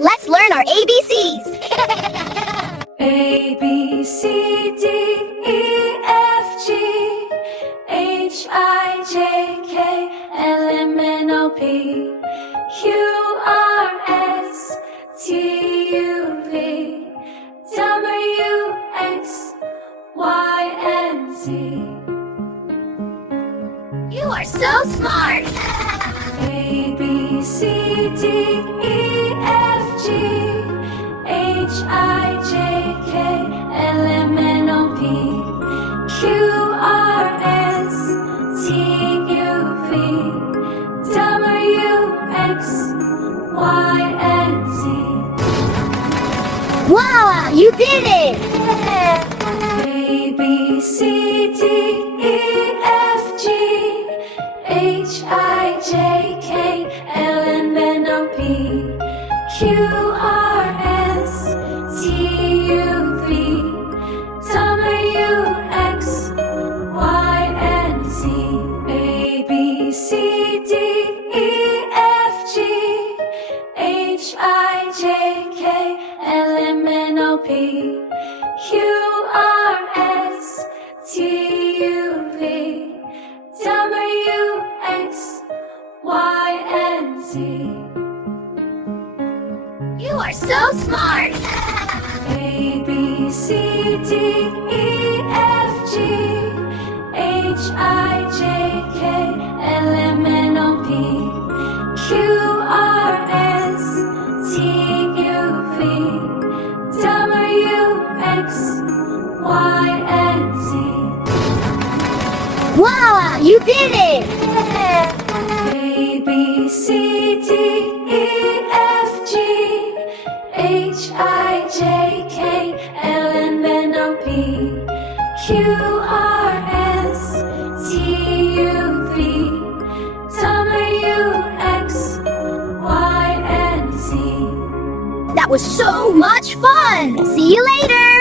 Let's learn our ABCs. A, B, C, D, E, F, G, H, I, J, K, L, M, N, O, P, Q, R, S, T, U, V, W, X, Y, and Z. You are so smart. A, B, C, D, E, F, G, H, I, J, K, L, M, N, O, P, Q, R, S, T, U, V, W, X, Y, and Z. Wow, you did it. A, B, C, D, E, F, G, H, I, J, K, L, M, N, O, P, Q, R, S, T, U, V, W, X, Y, and Z. A, B, C, D, E, F, G, H, I, J, K, L, M, N, O, P, Q, R, S, T, U, V, W, X, Y, and Z. You are so smart. A, B, C, D, E, F, G, H, I, J, K, L, M, N, O, P, Q, R, S, T, U, V, W, X, Y, and Z. Wow, you did it. A, B, C, D, E, F, G, H, I, J, K, L, M, N, O, P, Q, R, S, T, U, V, W, X, Y, and Z. That was so much fun. See you later.